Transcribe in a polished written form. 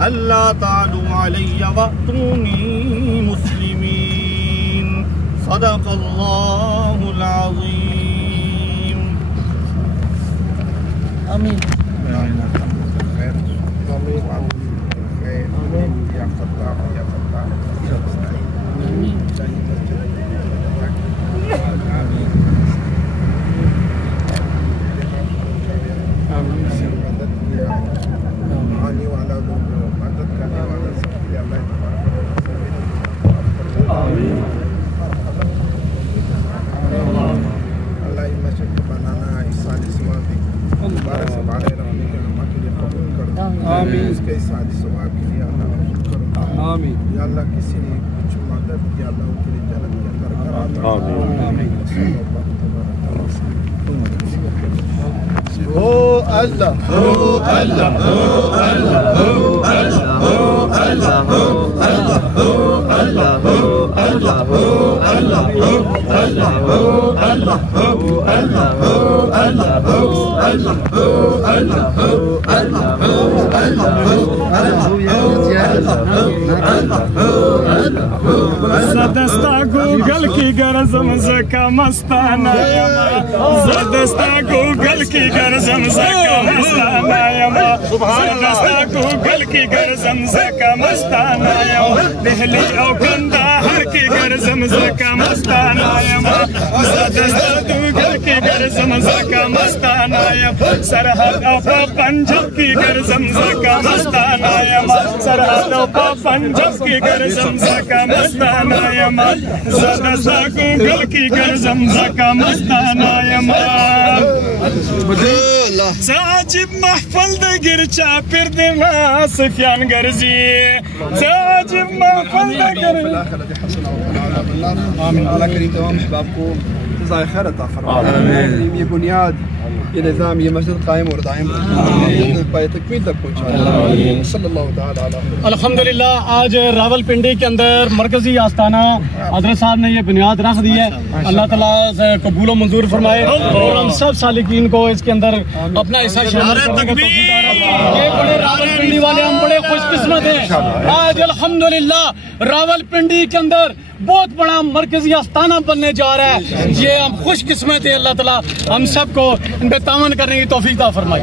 ألا تعلوا علي وأتوني مسلمين صدق الله العظيم. آمين. يا فتاح يا فتاح آمین یا اللہ کسی نے کچھ مدد یا اللہ ان کے لیے جنت کے اندر کرا دے. آمین. ہو اللہ ہو اللہ ہو اللہ ہو اللہ ہو اللہ ہو اللہ ہو اللہ ہو اللہ ہو اللہ ہو اللہ ہو اللہ ہو اللہ ہو اللہ ہو اللہ ہو اللہ ہو اللہ ہو زدستا گوگل کی گرزم زکا مستانا یما زدستا گوگل کی گرزم زکا مستانا یما زدستا گوگل کی گرزم زکا مستانا یما دہلی او گندا ہر کی گرزم زکا مستانا یما زدستا گوگل کی گرزم زکا مستانا یما سرحد او پنجاب کی گرزم زکا مستانا یما سرحد او پنجاب کی گرزم زکا مستانا یما زدستا گوگل کی گرزم زکا مستانا یما عجیب محفل د گرچا پر دما سفیان گرزی عجیب محفل د گرچا. آمین. اللہ کریم تمام احباب کو جزائے خیر عطا فرمائے. یہ بنیاد یہ نظام یہ مسجد قائم اور دائم پائے تکمیل تک پہنچائے. صلی اللہ تعالی علیہ. الحمدللہ آج راول پنڈی کے اندر مرکزی آستانہ حضرت صاحب نے یہ بنیاد رکھ دی ہے. اللہ تعالیٰ سے قبول و منظور فرمائے اور ہم سب سالکین کو اس کے اندر اپنا حصہ شامل کرنے کا توفیق عطا فرمائے. یہ بڑے راول پنڈی والے ہم بڑے خوش قسمت ہیں. آج الحمدللہ راول پنڈی کے اندر بہت بڑا مرکزی آستانہ بننے جا رہا ہے. یہ ہم خوش قسمت ہیں. اللہ تعالیٰ ہم سب کو ان پہ تعاون کرنے کی توفیق عطا فرمائے.